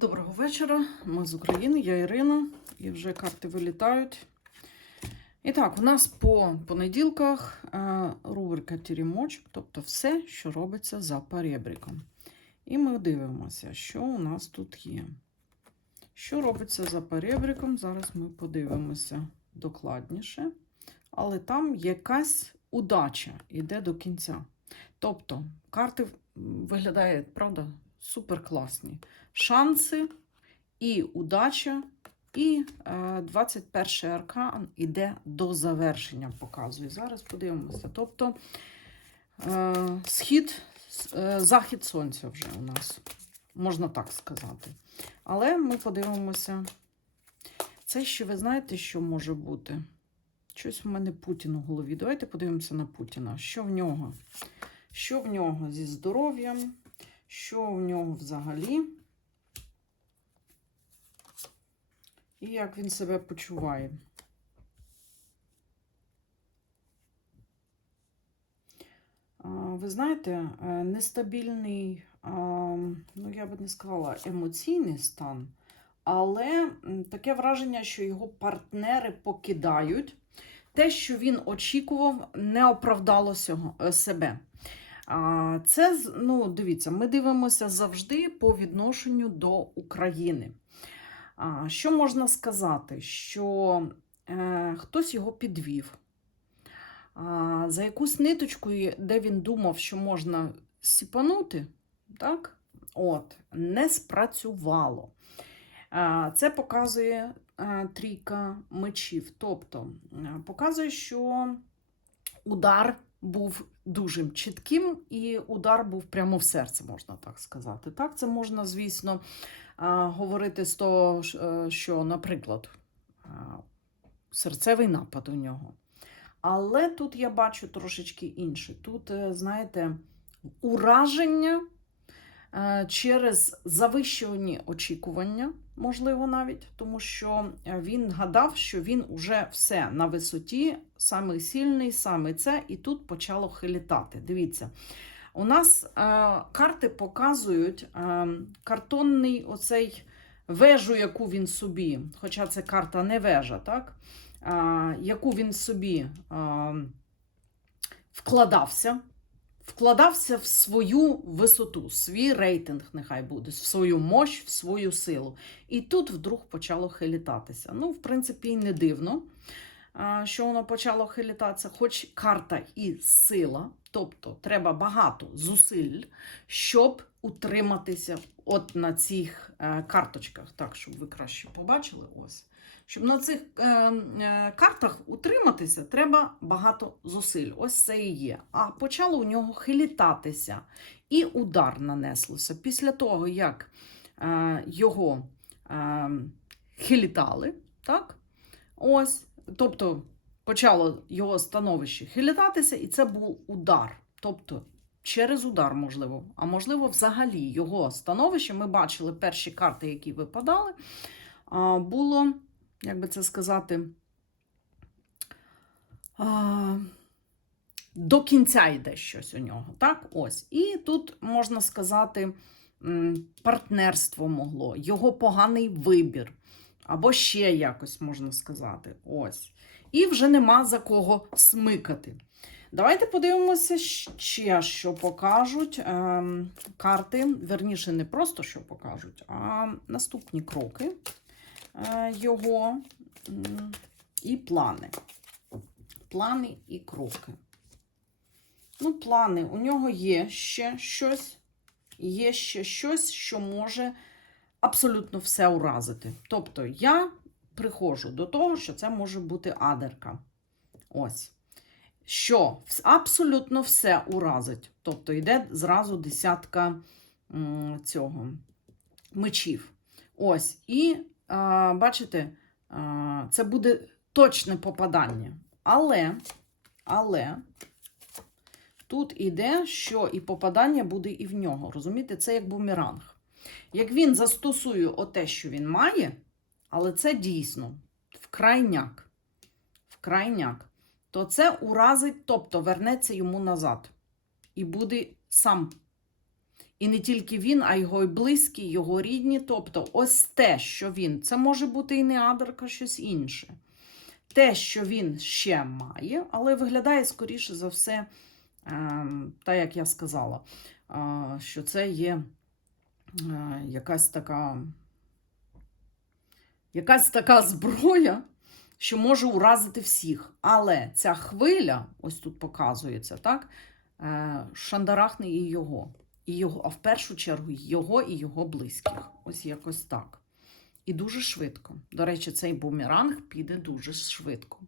Доброго вечора. Ми з України, я Ірина, і вже карти вилітають. І так, у нас по понеділках е, рубрика Тірімоч, тобто все, що робиться за перебріком. І ми дивимося, що у нас тут є. Що робиться за перебріком, зараз ми подивимося докладніше. Але там якась удача йде до кінця. Тобто, карти м, виглядають, правда, супер класні. Шанси і удача, і е, 21 аркан іде до завершення, показує. Зараз подивимося. Тобто е, схід, е, захід сонця вже у нас, можна так сказати. Але ми подивимося. Це ще ви знаєте, що може бути? Щось в мене Путін у голові. Давайте подивимося на Путіна. Що в нього? Що в нього зі здоров'ям? Що в нього взагалі? І як він себе почуває? Ви знаєте, е, нестабільний, ну я би не сказала, емоційний стан, але таке враження, що його партнери покидають. Те, що він очікував, не оправдало е, себе. Це, ну, дивіться, ми дивимося завжди по відношенню до України. Що можна сказати? Що е, хтось його підвів. За якусь ниточку, де він думав, що можна сіпанути, так? От, не спрацювало. Це показує трійка мечів. Тобто показує, що удар був дуже чітким, і удар був прямо в серце, можна так сказати. Так, це можна, звісно, говорити з того, е, що, наприклад, серцевий напад у нього. Але тут я бачу трошечки інше. Тут, е, знаєте, ураження е, через завищені очікування, можливо, навіть, тому що е, він гадав, що він уже все на висоті, самий сильний, саме це, і тут почало хилітати. Дивіться. У нас е, карти показують е, картонний оцей вежу, яку він собі, хоча це карта не вежа, так? Е, яку він собі е, вкладався, вкладався в свою висоту, свій рейтинг, нехай буде, в свою мощь, в свою силу. І тут вдруг почало хилітатися. Ну, в принципі, і не дивно, що воно почало хилітатися, хоч карта і сила, тобто треба багато зусиль, щоб утриматися от на цих е, карточках, так, щоб ви краще побачили. Ось. Щоб на цих е, е, картах утриматися, треба багато зусиль. Ось це і є. А почало у нього хилітатися, і удар нанеслося. Після того, як е, його е, хилітали, так? Ось, тобто почало його становище хилітатися, і це був удар. Тобто через удар, можливо, а можливо, взагалі його становище. Ми бачили перші карти, які випадали, було, як би це сказати, а, до кінця йде щось у нього. Так, ось. І тут можна сказати, партнерство могло, його поганий вибір. Або ще якось можна сказати. Ось. І вже нема за кого смикати. Давайте подивимося ще, що покажуть ем, карти. Верніше, не просто що покажуть, а наступні кроки е, його і плани. Плани і кроки. Ну, плани. У нього є ще щось, є ще щось, що може абсолютно все уразити. Тобто, я приходжу до того, що це може бути адерка. Ось. Що абсолютно все уразить. Тобто йде зразу десятка цього мечів. Ось. І бачите, це буде точне попадання. Але, але тут іде, що і попадання буде і в нього. Розумієте, це як бумеранг. Як він застосує оте, що він має, але це дійсно в крайняк, в крайняк, то це уразить, тобто вернеться йому назад. І буде сам І не тільки він, а його й близькі, його рідні. Тобто, ось те, що він, це може бути і не адерка, щось інше. Те, що він ще має, але виглядає, скоріше за все, ем, так як я сказала, е, що це є е, якась така, якась така зброя, що може уразити всіх. Але ця хвиля, ось тут показується, так, е, шандарахне і його. І його, а в першу чергу його і його близьких. Ось якось так. І дуже швидко. До речі, цей бумеранг піде дуже швидко.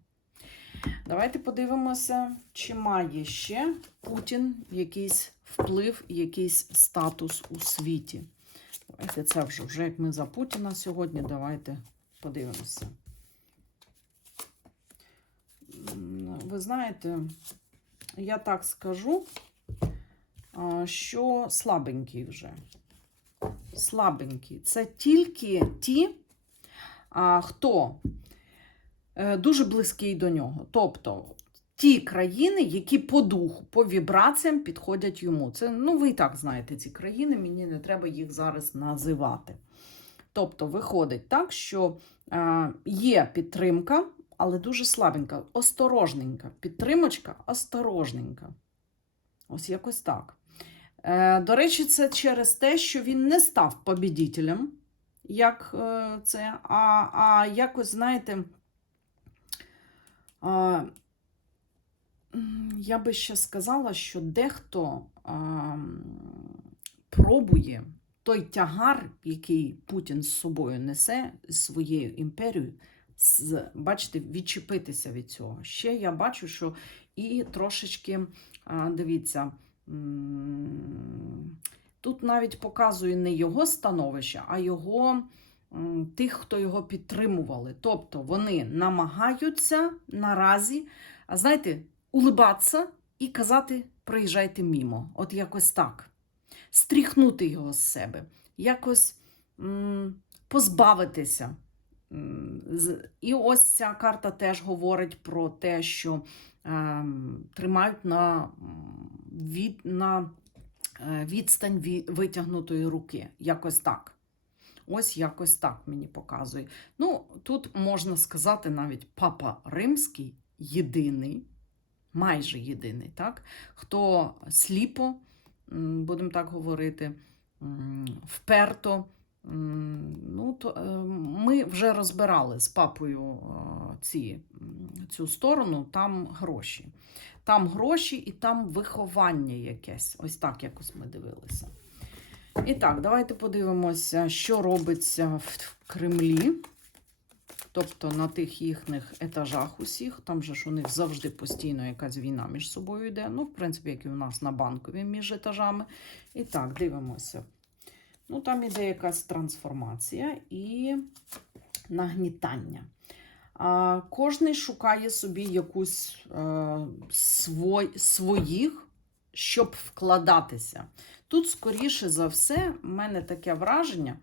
Давайте подивимося, чи має ще Путін якийсь вплив, якийсь статус у світі. Давайте це вже, вже як ми за Путіна сьогодні, давайте подивимося. Ви знаєте, я так скажу, що слабенький вже. Слабенький. Це тільки ті, хто е, дуже близький до нього. Тобто ті країни, які по духу, по вібраціям підходять йому. Це, ну, ви і так знаєте ці країни, мені не треба їх зараз називати. Тобто, виходить так, що е, є підтримка, але дуже слабенька, осторожненька. Підтримочка осторожненька. Ось якось так. Е, До речі, це через те, що він не став побідітелем, як е, це, а, а якось, знаєте, я би ще сказала, що дехто пробує той тягар, який Путін з собою несе, з своєю імперією, з, бачите, відчепитися від цього. Ще я бачу, що і трошечки, дивіться, тут навіть показує не його становище, а його тих, хто його підтримували. Тобто вони намагаються наразі, знаєте, улибатися і казати: приїжджайте мімо. От якось так. Стріхнути його з себе, якось позбавитися. І ось ця карта теж говорить про те, що ем, тримають на, від, на е, відстань витягнутої руки. Якось так. Ось якось так мені показує. Ну, тут можна сказати навіть папа римський єдиний, майже єдиний, так? хто сліпо, будемо так говорити, вперто. Ну, то, е, ми вже розбирали з папою е, ці, цю сторону, там гроші. Там гроші і там виховання якесь. Ось так якось ми дивилися. І так, давайте подивимося, що робиться в Кремлі. Тобто на тих їхніх етажах усіх. Там же ж у них завжди постійно якась війна між собою йде. Ну, в принципі, як і у нас на банкові між етажами. І так, дивимося. Ну, там іде якась трансформація і нагнітання. Кожний шукає собі якусь е, своїх, щоб вкладатися. Тут, скоріше за все, в мене таке враження,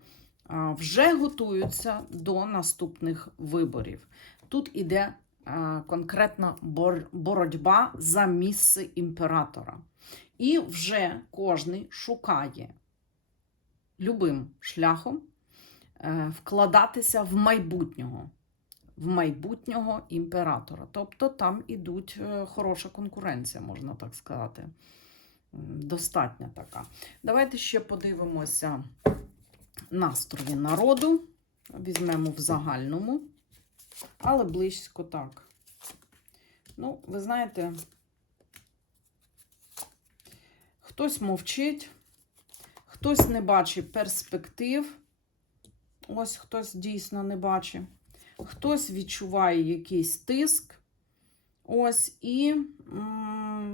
вже готуються до наступних виборів. Тут іде конкретна боротьба за місце імператора. І вже кожний шукає любим шляхом е, вкладатися в майбутнього. В майбутнього імператора. Тобто там ідуть е, хороша конкуренція, можна так сказати. Достатня така. Давайте ще подивимося настрої народу. Візьмемо в загальному, але близько так. Ну, ви знаєте, хтось мовчить, хтось не бачить перспектив. Ось хтось дійсно не бачить. Хтось відчуває якийсь тиск. Ось, і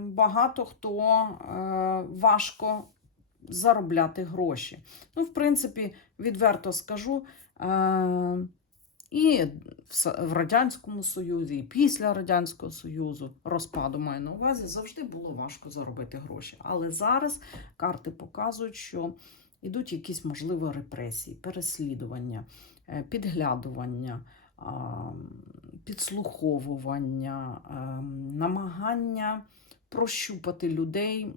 багато хто е, важко заробляти гроші. Ну, в принципі, відверто скажу, е, і в, Радянському Союзі, і після Радянського Союзу розпаду маю на увазі, завжди було важко заробити гроші. Але зараз карти показують, що йдуть якісь можливо репресії, переслідування, е, підглядування. Підслуховування, намагання прощупати людей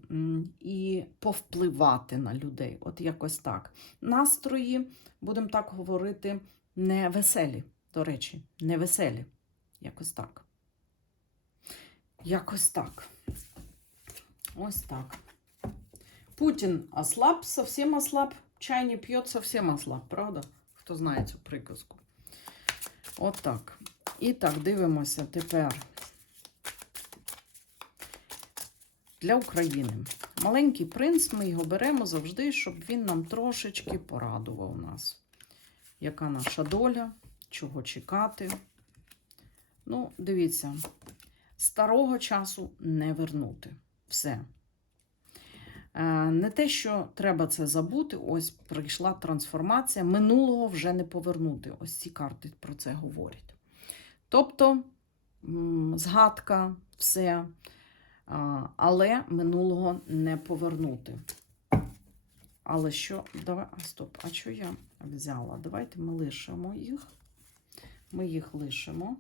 і повпливати на людей. От якось так. Настрої, будемо так говорити, не веселі, до речі, не веселі. Якось так. Якось так. Ось так. Путін ослаб, совсем ослаб. Чай не п'є, совсем ослаб, правда? Хто знає цю приказку. От. І так, дивимося тепер. Для України. Маленький принц, ми його беремо завжди, щоб він нам трошечки порадував нас. Яка наша доля, чого чекати. Ну, дивіться, старого часу не вернути. Все. Е, Не те, що треба це забути, ось прийшла трансформація, минулого вже не повернути. Ось ці карти про це говорять. Тобто, згадка, все, але минулого не повернути. Але що, давай, а стоп, а що я взяла? Давайте ми лишимо їх. Ми їх лишимо.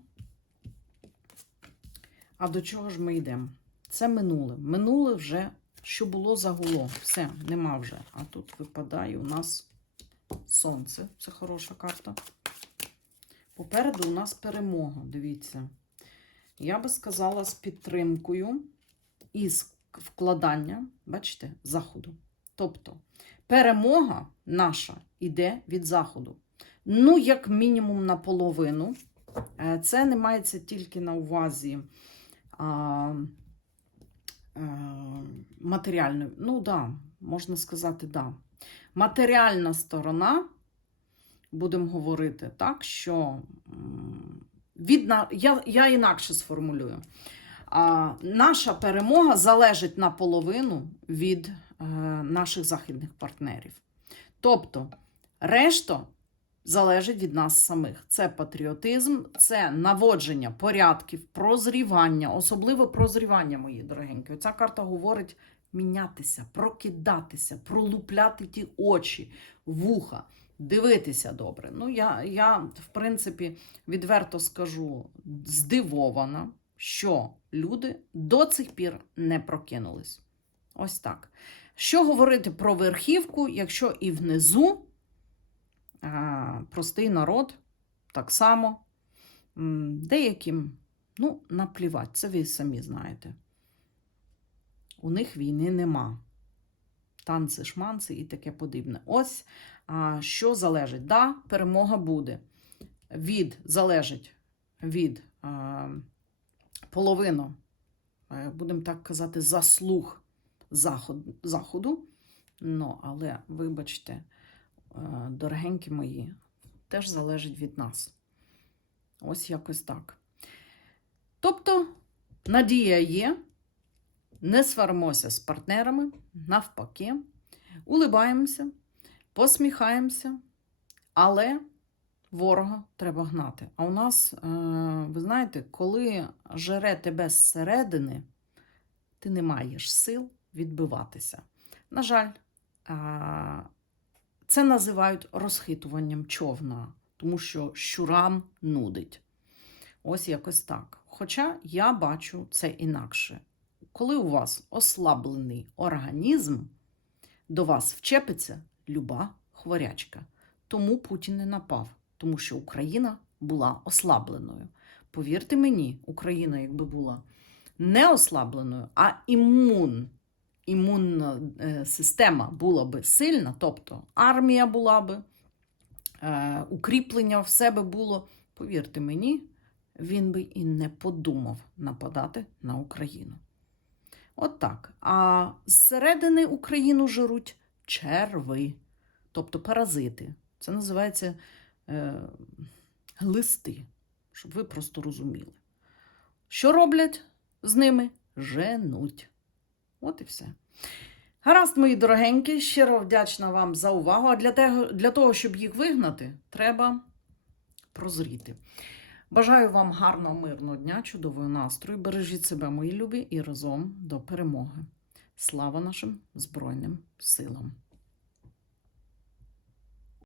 А до чого ж ми йдемо? Це минуле. Минуле вже, що було загуло. Все, нема вже. А тут випадає у нас сонце. Це хороша карта. Попереду у нас перемога. Дивіться. Я би сказала, з підтримкою і з вкладання, бачите, заходу. Тобто, перемога наша йде від заходу. Ну, як мінімум, наполовину. Е, Це не мається тільки на увазі а, е, матеріальної. Ну, да, можна сказати, да. Матеріальна сторона, будемо говорити так, що від, я, я інакше сформулюю. А, наша перемога залежить наполовину від е, наших західних партнерів. Тобто, решта залежить від нас самих. Це патріотизм, це наводження порядків, прозрівання, особливо прозрівання, мої дорогенькі. Оця карта говорить мінятися, прокидатися, пролупляти ті очі, вуха, дивитися добре. Ну, я, я в принципі, відверто скажу, здивована, що люди до цих пір не прокинулись. Ось так. Що говорити про верхівку, якщо і внизу простий народ так само деяким, ну, наплівать, це ви самі знаєте. У них війни нема. Танці, шманці і таке подібне. Ось що залежить. Да, перемога буде. Від залежить від а, половину, е, будемо так казати, заслуг заход, заходу. Ну, але, вибачте, е, дорогенькі мої, теж залежить від нас. Ось якось так. Тобто, надія є, не сваримося з партнерами, навпаки, улибаємося, посміхаємося, але ворога треба гнати. А у нас, е, ви знаєте, коли жере тебе зсередини, ти не маєш сил відбиватися. На жаль, а, це називають розхитуванням човна, тому що щурам нудить. Ось якось так. Хоча я бачу це інакше. Коли у вас ослаблений організм, до вас вчепиться люба хворячка. Тому Путін не напав, тому що Україна була ослабленою. Повірте мені, Україна, якби була не ослабленою, а імун, імунна е, система була би сильна, тобто армія була би, е, укріплення в себе було, повірте мені, він би і не подумав нападати на Україну. От так. А зсередини Україну жируть черви, тобто паразити. Це називається е, глисти, щоб ви просто розуміли. Що роблять з ними? Женуть. От і все. Гаразд, мої дорогенькі, щиро вдячна вам за увагу. А для того, для того, щоб їх вигнати, треба прозріти. Бажаю вам гарного, мирного дня, чудового настрою. Бережіть себе, мої любі, і разом до перемоги. Слава нашим Збройним силам!